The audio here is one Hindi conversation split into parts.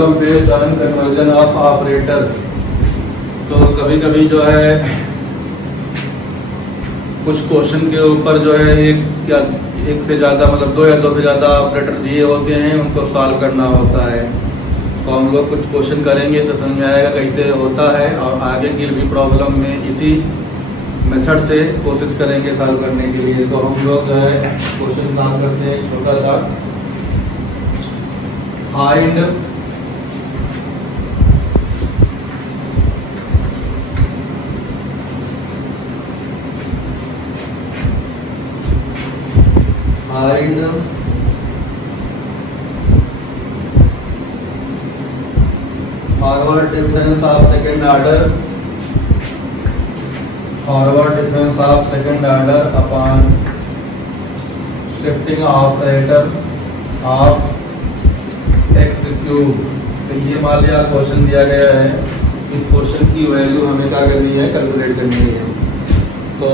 Problem based on conversion of operator. तो कभी कभी जो है कुछ क्वेश्चन के ऊपर जो है एक से ज़्यादा मतलब दो से ज़्यादा ऑपरेटर दिए होते हैं, उनको सॉल्व करना होता है। तो हम लोग कुछ क्वेश्चन करेंगे तो समझ में आएगा कैसे होता है, और आगे की भी प्रॉब्लम में इसी मेथड से कोशिश करेंगे सॉल्व करने के लिए। तो हम लोग जो है क्वेश्चन सॉल्व करते हैं छोटा सा। Find forward difference of second order, forward difference of second order upon shifting operator of X cube. तो ये मान लिया क्वेश्चन दिया गया है, इस क्वेश्चन की वैल्यू हमें क्या करनी है, कैलकुलेट करनी है। तो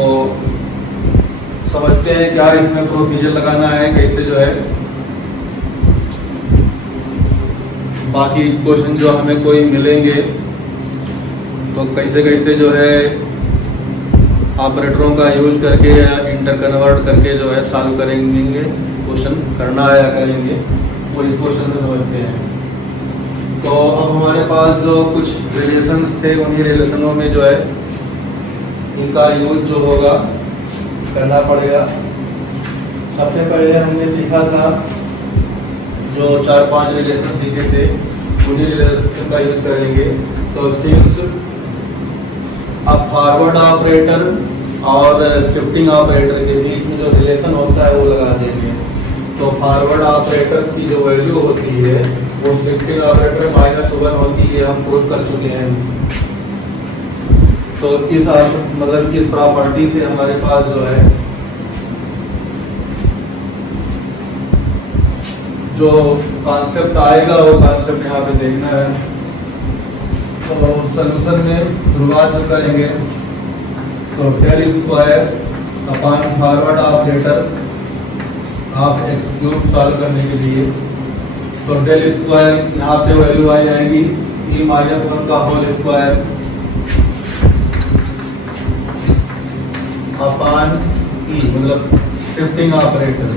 समझते हैं क्या इसमें प्रोसीजर लगाना है, कैसे जो है बाकी क्वेश्चन जो हमें कोई मिलेंगे तो कैसे कैसे जो है ऑपरेटरों का यूज करके या इंटर कन्वर्ट करके जो है सॉल्व करेंगे, क्वेश्चन करना है या करेंगे, वो इस क्वेश्चन में समझते हैं। तो अब हमारे पास जो कुछ रिलेशंस थे, उन्हीं रिलेशनों में जो है इनका यूज जो होगा करना पड़ेगा। सबसे पहले हमने सीखा था जो 4-5 रिलेशन सीखे थे, उन्हीं रिलेशन का यूज करेंगे। तो सिंस अब फॉरवर्ड ऑपरेटर और शिफ्टिंग ऑपरेटर के बीच में जो रिलेशन होता है वो लगा देंगे। तो फॉरवर्ड ऑपरेटर की जो वैल्यू होती है वो शिफ्टिंग ऑपरेटर -1 होती है, हम प्रूव कर चुके हैं। तो इस मतलब इस प्रॉपर्टी से हमारे पास जो है जो कॉन्सेप्ट आएगा वो कॉन्सेप्ट यहाँ पे देखना है। तो सॉल्यूशन में शुरुआत जो करेंगे तो del square upon forward operator of X cube solve करने के लिए। तो डेल स्क्वायर यहाँ पे वैल्यू आ जाएगी e-1 का होल स्क्वायर अपॉन ई मतलब शिफ्टिंग ऑपरेटर।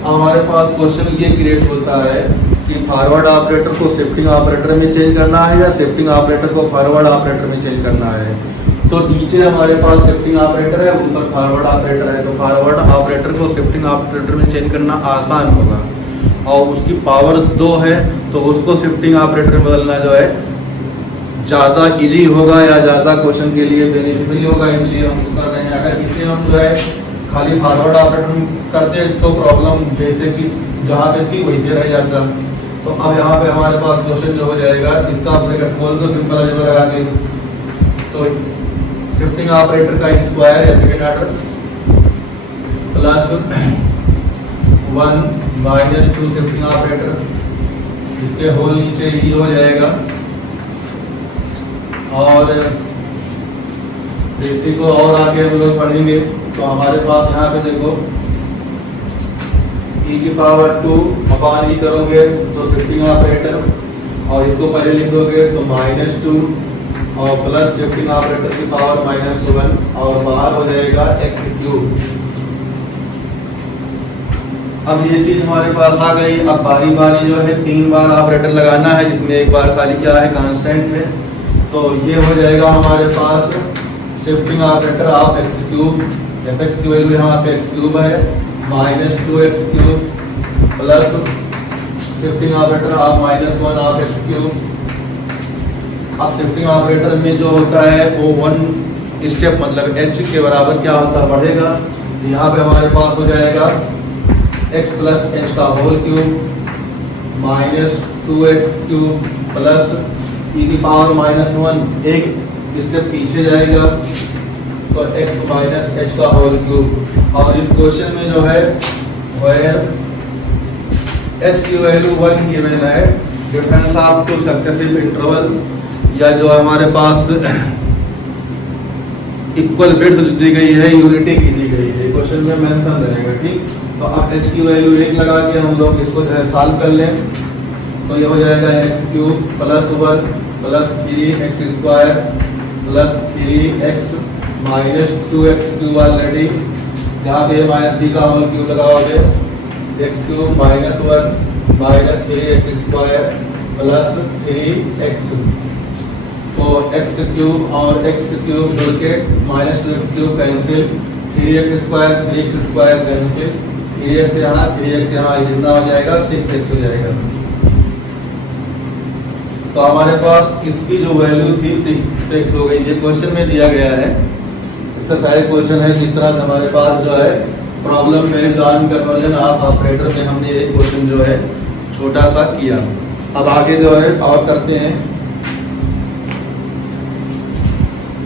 अब हमारे पास क्वेश्चन ये क्रिएट होता है कि फॉरवर्ड ऑपरेटर को शिफ्टिंग ऑपरेटर में चेंज करना है या शिफ्टिंग ऑपरेटर को फॉरवर्ड ऑपरेटर में चेंज करना है। तो नीचे हमारे पास शिफ्टिंग ऑपरेटर है, ऊपर फॉरवर्ड ऑपरेटर है। तो फॉरवर्ड ऑपरेटर को शिफ्टिंग ऑपरेटर में चेंज करना आसान होगा, और उसकी पावर 2 है तो उसको शिफ्टिंग ऑपरेटर में बदलना जो है ज़्यादा इजी होगा या ज़्यादा क्वेश्चन के लिए बेनिफिशियल होगा, इसलिए हम कर रहे हैं। अगर इसे हम जो है खाली फॉरवर्ड ऑपरेटर करते तो प्रॉब्लम जैसे कि जहाँ पे थी वैसे रह जाता। तो अब यहाँ पे हमारे पास क्वेश्चन जो हो जाएगा, इसका ब्रैकेट खोल दो सिंपल अलजेब्रा लगा के। तो शिफ्टिंग ऑपरेटर का स्क्वायर या second order plus 1 - 2 shifting operator, इसके होल नीचे ही हो जाएगा। और इसी को और आगे हम लोग पढ़ेंगे तो हमारे पास यहाँ पे देखो e⁻² अपॉन ई करोगे तो शिफ्टिंग ऑपरेटर, और इसको पहले लिख दोगे तो -2 और प्लस शिफ्टिंग ऑपरेटर की पावर -1 और बाहर हो जाएगा x³। अब ये चीज हमारे पास आ गई। अब बारी बारी जो है 3 बार ऑपरेटर लगाना है, जिसमें एक बार खाली क्या है कांस्टेंट है। तो ये हो जाएगा हमारे पास shifting operator of x³ fx की वैल्यू यहाँ पे x³ है -2x³ plus shifting operator of -1 of x³। अब शिफ्टिंग ऑपरेटर में जो होता है वो 1 स्टेप मतलब h के बराबर क्या होता है बढ़ेगा। यहाँ पे हमारे पास हो जाएगा x + h का whole cube -2x³ plus e⁻1 एक स्टेप पीछे जाएगा तो x - h का होल क्यूब। और इस क्वेश्चन में जो है वेयर h की वैल्यू 1 गिवन है, डिफरेंस ऑफ 2 सक्सेसिव इंटरवल, या जो हमारे पास इक्वल बिट्स दी गई है, यूनिटी की दी गई है, क्वेश्चन में मेंशन रहेगा। ठीक, तो अब h की वैल्यू 1 लगा के हम लोग इसको जो है सॉल्व कर लें। तो ये हो जाएगा x cube plus 1 plus 3x² plus 3x minus 2x cube already, यहाँ पे माइनस 3 का होल क्यूब लगाओगे, x cube minus 1 minus 3x² plus 3x, तो एक्स क्यूब और एक्स क्यूब जोड़ के minus 2x cube cancel, 3x² cancel, 3x यहाँ 3x यहाँ, कितना हो जाएगा 6x हो जाएगा। तो हमारे पास इसकी जो वैल्यू थी 6x हो गई। ये क्वेश्चन में दिया गया है, एक्सरसाइज क्वेश्चन है। जिस तरह हमारे पास जो है problem based on conversion of operator में हमने एक क्वेश्चन जो है छोटा सा किया। अब आगे जो है और करते हैं,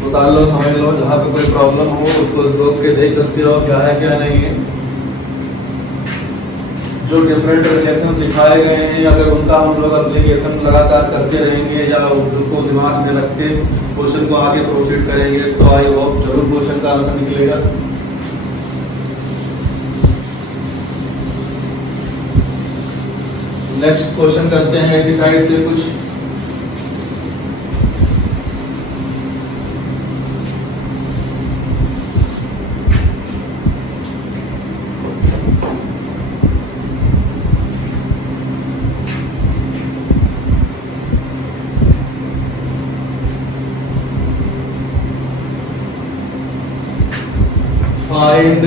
उतार लो, समझ लो, जहाँ पे कोई प्रॉब्लम हो उसको रोक के देख सकते हो क्या है क्या नहीं है। जो डिफरेंट रिलेशन सिखाए गए हैं अगर उनका हम लोग एप्लीकेशन लगातार करते रहेंगे या उनको दिमाग में रख के क्वेश्चन को आगे प्रोसीड करेंगे तो आई होप जरूर क्वेश्चन का आंसर निकलेगा। नेक्स्ट क्वेश्चन करते हैं 85 से कुछ। Find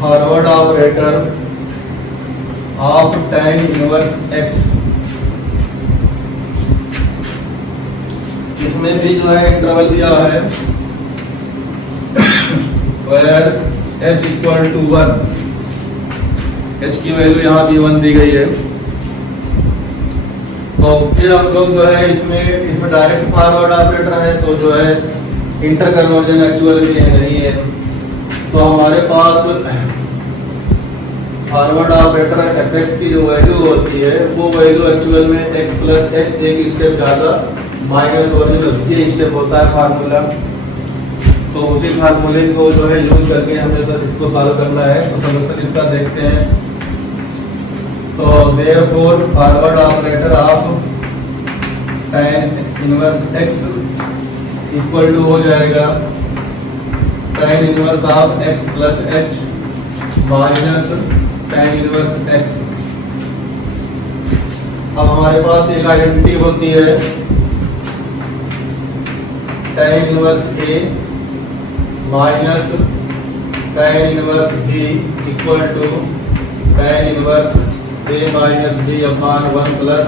forward operator of tan inverse x। इसमें भी जो है इंटरवल दिया है where h equal to 1, h की वैल्यू यहाँ भी 1 दी गई है। तो फिर हम लोग जो है इसमें डायरेक्ट फॉरवर्ड ऑपरेटर है तो जो है इंटर कन्वर्जन एक्चुअल में नहीं है, तो हमारे पास फॉरवर्ड ऑपरेटर fx की जो वैल्यू होती है वो वैल्यू एक्चुअल में x प्लस h एक स्टेप ज़्यादा माइनस ओरिजिनल ये स्टेप होता है फार्मूला। तो उसी फार्मूले को जो है यूज करके हमें सर इसको सॉल्व करना है। तो सर इसका देखते हैं। तो therefore forward operator of tan inverse x equal to हो जाएगा tan inverse of x plus h minus tan inverse x। अब हमारे पास एक आइडेंटिटी होती है tan inverse a minus tan inverse b equal to tan inverse a minus b upon 1 plus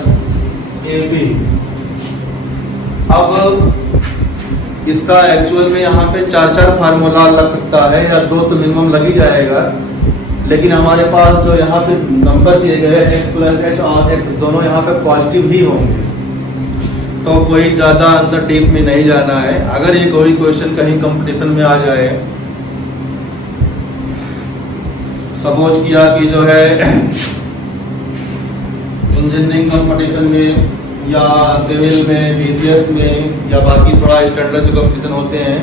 ab। अब इसका एक्चुअल में यहाँ पे 4 फार्मूला लग सकता है या 2 तो मिनिमम लग ही जाएगा, लेकिन हमारे पास जो यहाँ पे नंबर दिए गए x प्लस h और x दोनों यहाँ पे पॉजिटिव ही होंगे, तो कोई ज़्यादा अंदर डीप में नहीं जाना है। अगर ये कोई क्वेश्चन कहीं कंपटीशन में आ जाए, सपोज किया कि जो है इंजीनियरिंग कंपटीशन में या सिविल में, बीसीएस में या बाकी थोड़ा स्टैंडर्ड जो कंपटीशन होते हैं,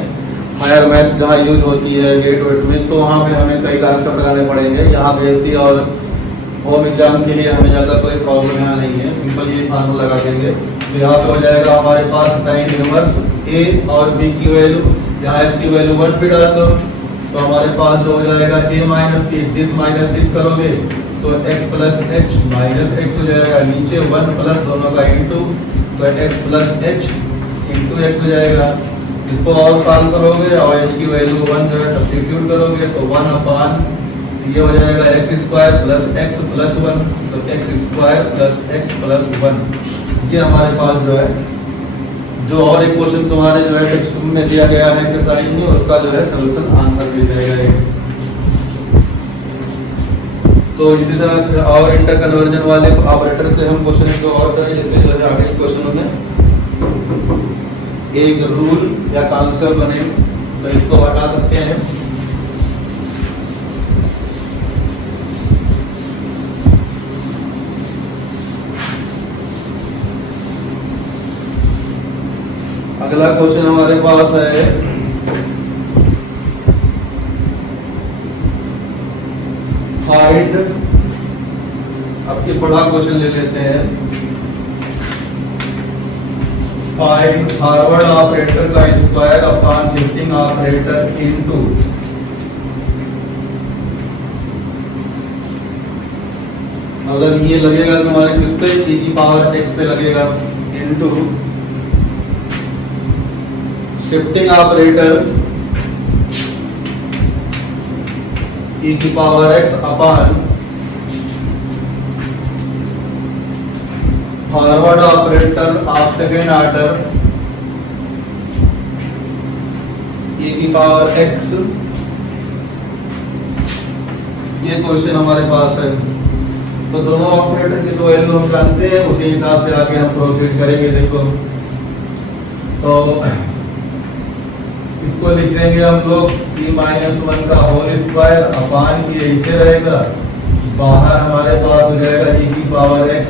हायर मैथ्स जहाँ यूज होती है गेट वेट में, तो वहाँ पे हमें कई आंसर लगाने पड़ेंगे। यहाँ बेसिक और होम एग्जाम के लिए हमें ज़्यादा कोई प्रॉब्लम यहाँ नहीं है, सिंपल ये फार्मूला लगा देंगे। तो यहाँ पे हो जाएगा हमारे पास tan इनवर्स a और b की वैल्यू, यहाँ h की वैल्यू 1 फिट आता तो हमारे पास जो हो जाएगा a माइनस दिस करोगे तो x plus h minus x हो जाएगा, नीचे 1 प्लस दोनों का इंटू, तो x plus h into x हो जाएगा। इसको और सॉल्व करोगे और h की वैल्यू 1 जो है सब्स्टिट्यूट करोगे तो 1 अपॉन ये हो जाएगा x² प्लस x प्लस 1, तो x² प्लस x प्लस 1। ये हमारे पास जो है जो और एक क्वेश्चन तुम्हारे जो है टेक्स्ट बुक में दिया गया है एक्सरसाइज में, उसका जो है सॉल्यूशन आंसर भी देगा। तो इसी तरह से और इंटर कन्वर्जन वाले ऑपरेटर से हम क्वेश्चन को और करें, जैसे जो है आगे क्वेश्चनों में एक रूल या कॉन्सेप्ट बने तो इसको हटा सकते हैं। अगला क्वेश्चन हमारे पास है फाइंड अब ये बड़ा क्वेश्चन ले लेते हैं। फाइंड फॉरवर्ड ऑपरेटर का square upon shifting operator into अगर ये लगेगा तुम्हारे किस पे, e की पावर x पे लगेगा, इनटू शिफ्टिंग ऑपरेटर e की power x upon forward operator of second order e की पावर x। ये क्वेश्चन हमारे पास है। तो दोनों ऑपरेटर की जो वैल्यू हम जानते हैं उसी हिसाब से आगे हम प्रोसीड करेंगे। देखो तो इसको लिख देंगे हम लोग e-1 का होल स्क्वायर अपॉन ये ऐसे रहेगा, बाहर हमारे पास हो जाएगा e की पावर x।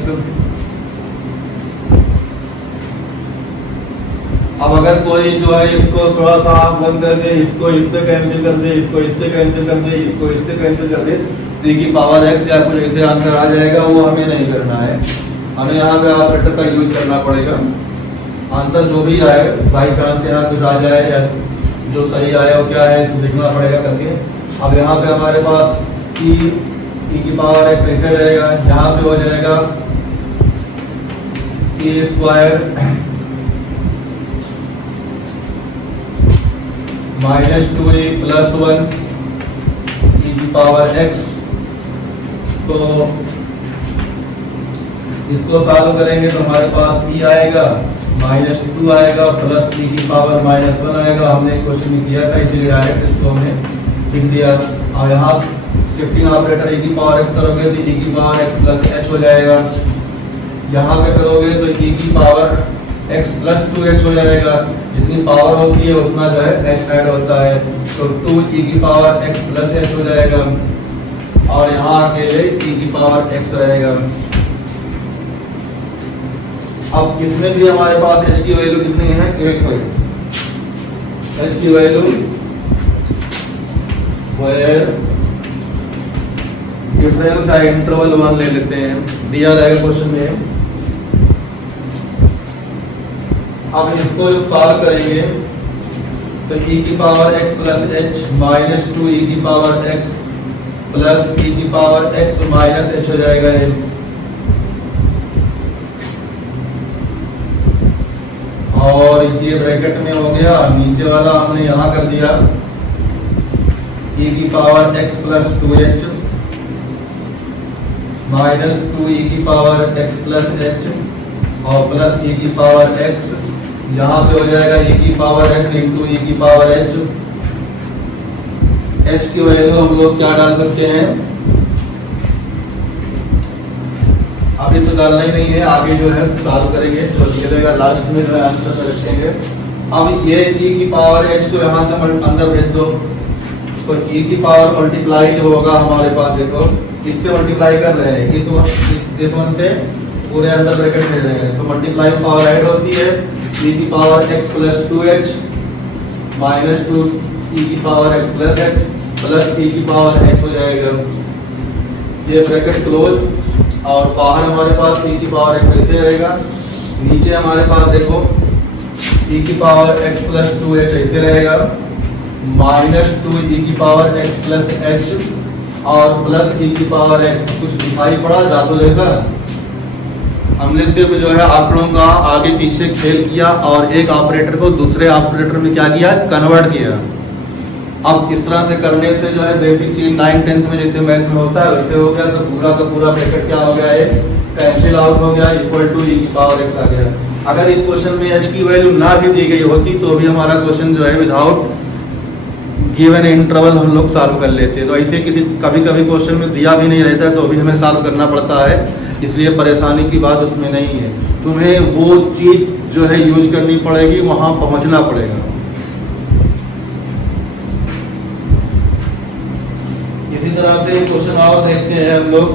अब अगर कोई जो है इसको थोड़ा सा आंख बंद कर दे, इसको इससे कैंसिल कर दे, इसको इससे कैंसिल कर दे, इसको इससे कैंसिल कर दे, e की पावर x या कुछ ऐसे आंसर आ जाएगा, वो हमें नहीं करना है। हमें यहाँ पे ऑपरेटर का यूज करना पड़ेगा। आंसर जो भी आए, बाई चांस यहाँ कुछ आ जाए या जो सही आया वो क्या है देखना पड़ेगा करके। अब यहाँ पे हमारे पास e की पावर x ऐसे रहेगा, यहाँ पे हो जाएगा e स्क्वायर -2e + 1 e की पावर x। तो इसको सॉल्व करेंगे तो हमारे पास e आएगा, -2 आएगा, प्लस e की पावर -1 आएगा। हमने क्वेश्चन में किया था इसीलिए डायरेक्ट इसको हमने लिख दिया। और यहाँ शिफ्टिंग ऑपरेटर e की पावर x करोगे तो e की पावर x प्लस h हो जाएगा। यहाँ पे करोगे तो e की पावर x प्लस 2h हो जाएगा। जितनी पावर होती है उतना जो है h ऐड होता है, तो 2e की पावर x प्लस h हो जाएगा। और यहाँ अकेले e की पावर x रहेगा। अब इसमें भी हमारे पास h की वैल्यू कितनी है, 1 है। h की वैल्यू वेयर डिफरेंस है इंटरवल 1 ले लेते हैं, दिया जाएगा क्वेश्चन में। अब इसको जो सॉल्व करेंगे तो e की power x plus h -2 e की पावर x प्लस e की पावर x माइनस h हो जाएगा। और ये ब्रैकेट में हो गया, नीचे वाला हमने यहाँ कर दिया e की power x plus 2h -2 e की पावर x प्लस h और प्लस e की पावर x। यहाँ पे हो जाएगा e की पावर x इंटू e की पावर h। h की वैल्यू हम लोग क्या डाल सकते हैं, अभी तो डालना ही नहीं है, आगे जो है सॉल्व करेंगे जो चलेगा लास्ट में जो है आंसर रखेंगे। अब ये e की पावर h को यहाँ से अंदर भेज दो, तो e की पावर मल्टीप्लाई जो होगा हमारे पास, देखो किससे मल्टीप्लाई कर रहे हैं, इस वन से पूरे अंदर ब्रैकेट भेज रहे हैं, तो मल्टीप्लाई पावर ऐड होती है e की power x plus 2h -2 e की power x plus h plus e की पावर x हो जाएगा। ये ब्रैकेट क्लोज और बाहर हमारे पास e की पावर x ऐसे रहेगा। नीचे हमारे पास देखो e की पावर x प्लस 2h ऐसे रहेगा, -2 e की पावर x प्लस h और प्लस e की पावर x। कुछ दिखाई पड़ा जादू जैसा? हमने सिर्फ जो है आंकड़ों का आगे पीछे खेल किया और एक ऑपरेटर को दूसरे ऑपरेटर में क्या किया, कन्वर्ट किया। अब इस तरह से करने से जो है बेसिक चीज 9-10 में जैसे मैथ में होता है वैसे हो गया, तो पूरा का पूरा ब्रैकेट क्या हो गया है, कैंसिल आउट हो गया, इक्वल टू e की पावर x आ गया। अगर इस क्वेश्चन में h की वैल्यू ना भी दी गई होती तो भी हमारा क्वेश्चन जो है विदाउट गिवन इंटरवल हम लोग सॉल्व कर लेते। तो ऐसे किसी कभी कभी क्वेश्चन में दिया भी नहीं रहता है तो भी हमें सॉल्व करना पड़ता है, इसलिए परेशानी की बात उसमें नहीं है। तुम्हें वो चीज जो है यूज करनी पड़ेगी, वहां पहुंचना पड़ेगा। इसी तरह से क्वेश्चन और देखते हैं हम लोग,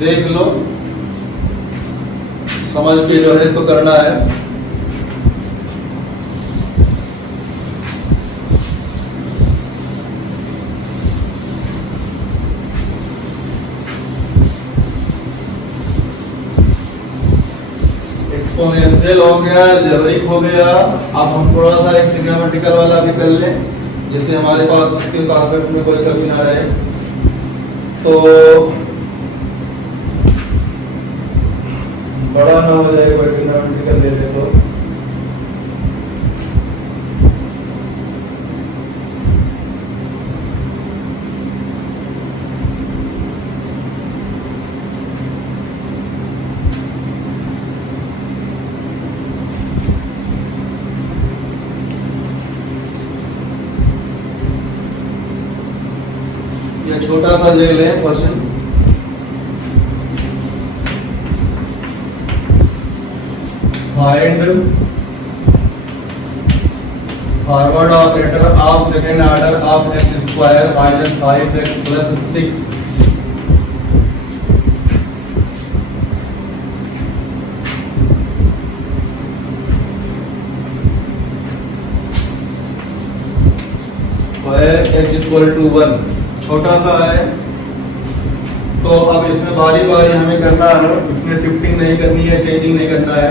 देख लो समझ के जो है तो करना है। टेंसेल हो गया, अलजेब्रिक हो गया। अब हम थोड़ा सा एक ट्रिग्नोमेट्रिकल वाला भी कर लें, जिससे हमारे पास उसके कॉन्सेप्ट में कोई कमी ना रहे। तो बड़ा ना हो जाएगा ट्रिग्नोमेट्रिकल ले ले तो। ये छोटा सा ले लें question. Find forward operator of second order of X square minus 5x plus 6। x equal to 1, छोटा सा है। तो अब इसमें बारी बारी हमें करना है, इसमें शिफ्टिंग नहीं करनी है, चेंजिंग नहीं करना है।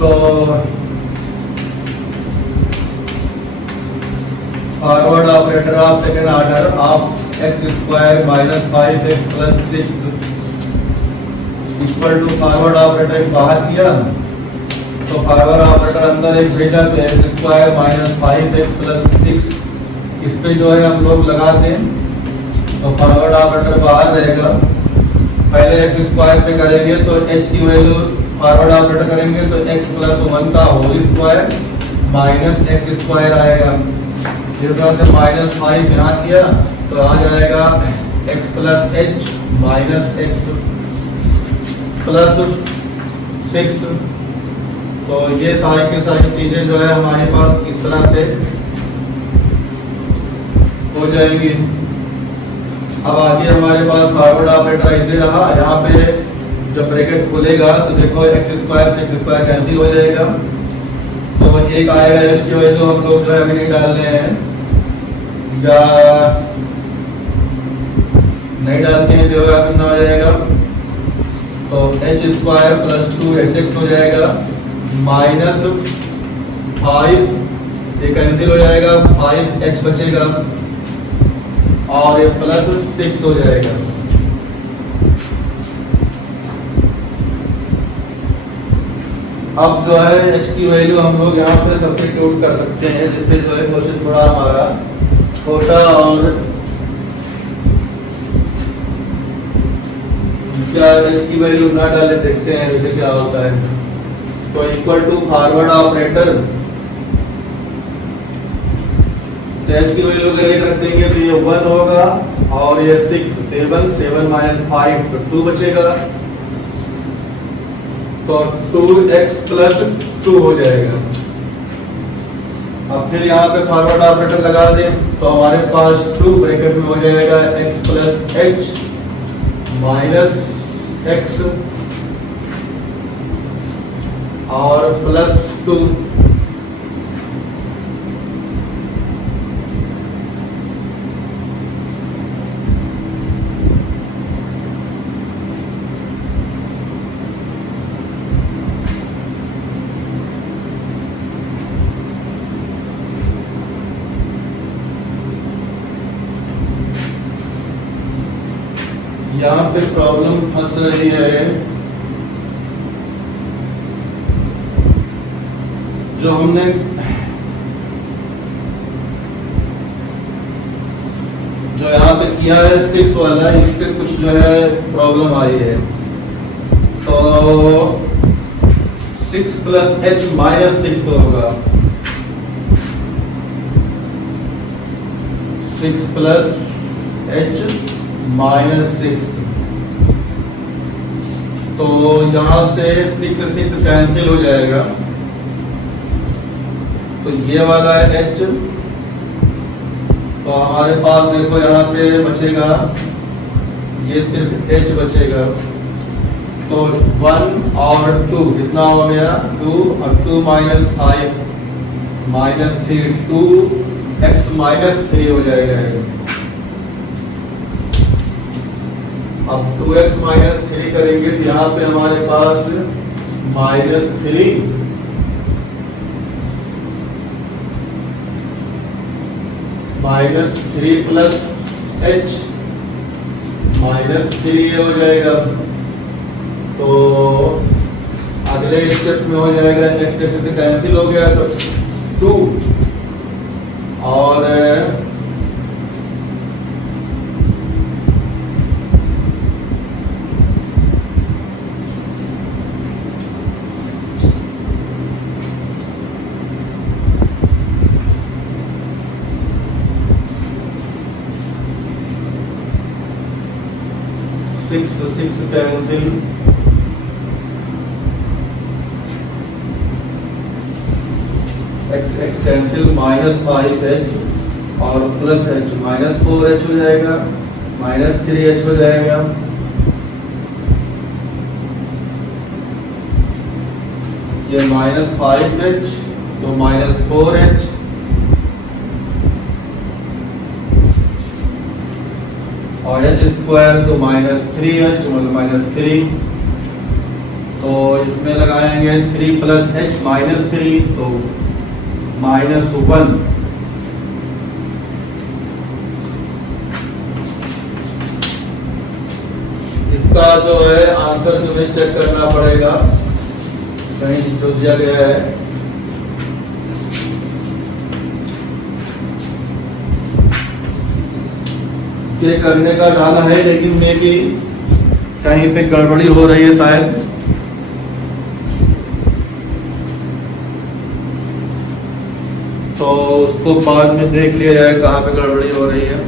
तो forward operator of second order of X square minus 5x plus 6 equal to forward operator बाहर किया, तो फॉरवर्ड ऑपरेटर अंदर एक भेजा, तो x square minus 5x plus 6 इस पे जो है हम लोग लगाते हैं। तो फॉरवर्ड ऑपरेटर बाहर रहेगा। पहले एक्स स्क्वायर पे करेंगे तो h की वैल्यू फॉरवर्ड ऑपरेटर करेंगे तो x प्लस 1 का whole square minus X square आएगा। इस तरह से माइनस 5 यहाँ किया तो आ जाएगा x plus h minus x plus 6। तो ये सारी की सारी चीजें जो है हमारे पास इस तरह से हो जाएंगी। अब आगे हमारे पास फॉरवर्ड ऑपरेटर ऐसे रहा, यहाँ पे जब ब्रैकेट खुलेगा तो देखो एक्स स्क्वायर से एक्स स्क्वायर कैंसिल हो जाएगा। तो एक आएगा एच की वैल्यू हम लोग जो है अभी नहीं डाल रहे हैं, या नहीं डालते हैं तो कितना हो जाएगा। तो एच स्क्वायर प्लस 2hx हो जाएगा माइनस 5, ये कैंसिल हो जाएगा, 5x बचेगा और ये प्लस 6 हो जाएगा। अब जो है x की वैल्यू हम लोग यहाँ पे सब्स्टिट्यूट कर सकते हैं, जिससे जो है क्वेश्चन थोड़ा हमारा छोटा और क्या x की वैल्यू ना डाले, देखते हैं जैसे क्या होता है। तो इक्वल टू फॉरवर्ड ऑपरेटर, तो h की वैल्यू अगर रख देंगे तो ये 1 होगा और ये 6, 7 माइनस 5 तो 2 बचेगा। तो 2x प्लस 2 हो जाएगा। अब फिर यहाँ पे फॉरवर्ड ऑपरेटर लगा दें तो हमारे पास 2 ब्रैकेट में हो जाएगा x plus h minus x और प्लस 2। यहाँ पे प्रॉब्लम फंस रही है, जो हमने जो यहाँ पे किया है 6 वाला, इस पे कुछ जो है प्रॉब्लम आई है। तो 6 प्लस h माइनस 6 होगा, 6 प्लस h माइनस 6। तो यहां से 6 कैंसिल हो जाएगा, तो ये वाला है h। तो हमारे पास देखो यहाँ से बचेगा, ये सिर्फ h बचेगा। तो 1 और 2 कितना हो गया, 2 और 2 माइनस 5 माइनस 3, 2x माइनस 3 हो जाएगा। अब 2x माइनस 3 करेंगे तो यहाँ पे हमारे पास -3 -3 प्लस h -3 ये हो जाएगा। तो अगले स्टेप में हो जाएगा, नेक्स्ट स्टेप से कैंसिल हो गया तो 2 और 6 कैंसिल, x कैंसिल, -5h और प्लस h, -4h हो जाएगा, -3h हो जाएगा। ये -5h तो -4h और h स्क्वायर तो -3h मतलब -3। तो इसमें लगाएंगे 3 प्लस h -3 तो -1। इसका जो है आंसर तुम्हें चेक करना पड़ेगा, कहीं छूट गया है। ये करने का डाला है लेकिन मे भी कहीं पे गड़बड़ी हो रही है शायद। तो उसको बाद में देख लिया जाए कहाँ पे गड़बड़ी हो रही है।